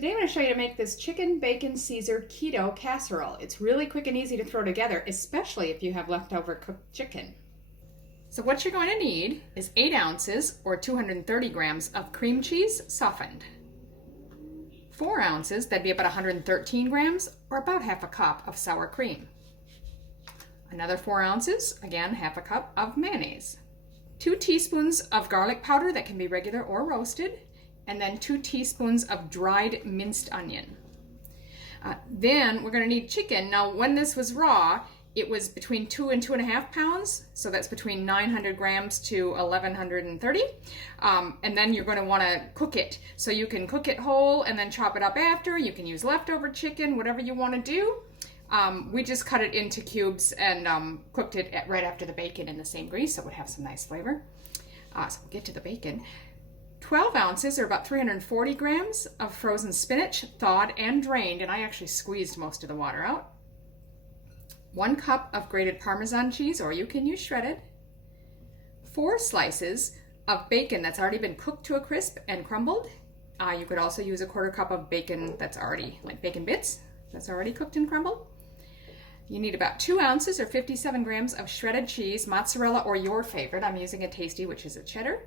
Today I'm going to show you to make this chicken bacon Caesar keto casserole. It's really quick and easy to throw together, especially if you have leftover cooked chicken. So what you're going to need is 8 ounces or 230 grams of cream cheese softened. 4 ounces, that'd be about 113 grams, or about half a cup of sour cream. Another 4 ounces, again half a cup of mayonnaise. 2 teaspoons of garlic powder that can be regular or roasted, and then 2 teaspoons of dried minced onion. Then we're going to need chicken. Now when this was raw, it was between 2 and 2.5 pounds, so that's between 900 grams to 1130. And then you're going to want to cook it. So you can cook it whole and then chop it up after. You can use leftover chicken, whatever you want to do. We just cut it into cubes and cooked it right after the bacon in the same grease, so it would have some nice flavor. So we'll get to the bacon. 12 ounces, or about 340 grams, of frozen spinach, thawed and drained, and I actually squeezed most of the water out. 1 cup of grated parmesan cheese, or you can use shredded. 4 slices of bacon that's already been cooked to a crisp and crumbled. You could also use a 1/4 cup of bacon that's already, like bacon bits, that's already cooked and crumbled. You need about 2 ounces or 57 grams of shredded cheese, mozzarella or your favorite. I'm using a Tasty, which is a cheddar.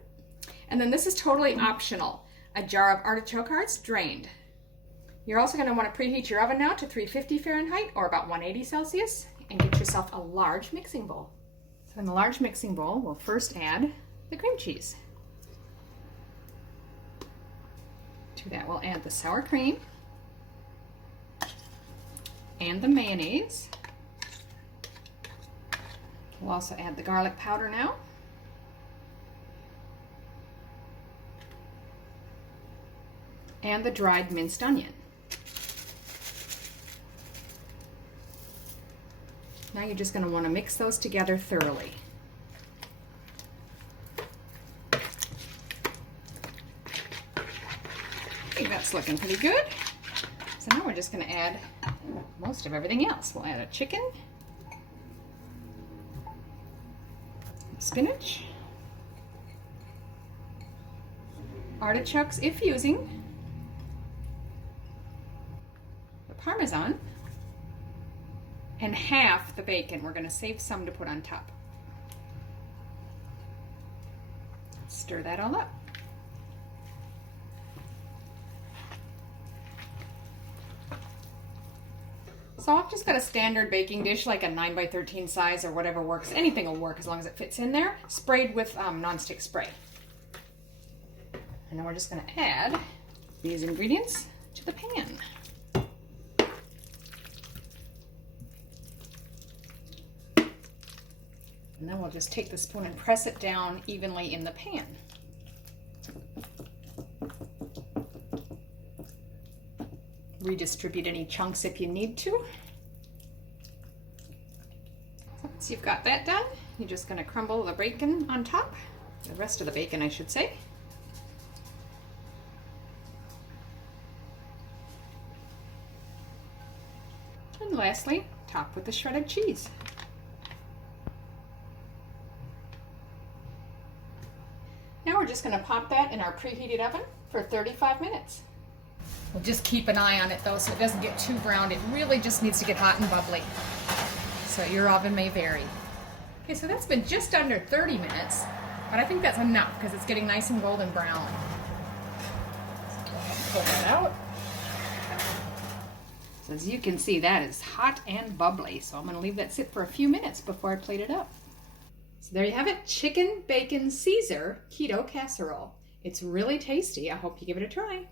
And then this is totally optional. A jar of artichoke hearts drained. You're also going to want to preheat your oven now to 350 Fahrenheit or about 180 Celsius and get yourself a large mixing bowl. So in the large mixing bowl, we'll first add the cream cheese. To that we'll add the sour cream and the mayonnaise. We'll also add the garlic powder now. And the dried minced onion. Now you're just going to want to mix those together thoroughly. I think that's looking pretty good. So now we're just going to add most of everything else. We'll add a chicken, spinach, artichokes if using, parmesan, and half the bacon. We're going to save some to put on top. Stir that all up. So I've just got a standard baking dish, like a 9x13 size or whatever works. Anything will work as long as it fits in there. Sprayed with nonstick spray. And then we're just going to add these ingredients to the pan. And then we'll just take the spoon and press it down evenly in the pan. Redistribute any chunks if you need to. Once you've got that done, you're just going to crumble the bacon on top. The rest of the bacon, I should say. And lastly, top with the shredded cheese. Now we're just going to pop that in our preheated oven for 35 minutes. We'll just keep an eye on it though so it doesn't get too browned. It really just needs to get hot and bubbly. So your oven may vary. Okay, so that's been just under 30 minutes, but I think that's enough because it's getting nice and golden brown. So go ahead and pull that out. So as you can see, that is hot and bubbly. So I'm going to leave that sit for a few minutes before I plate it up. So there you have it, chicken bacon Caesar keto casserole. It's really tasty. I hope you give it a try.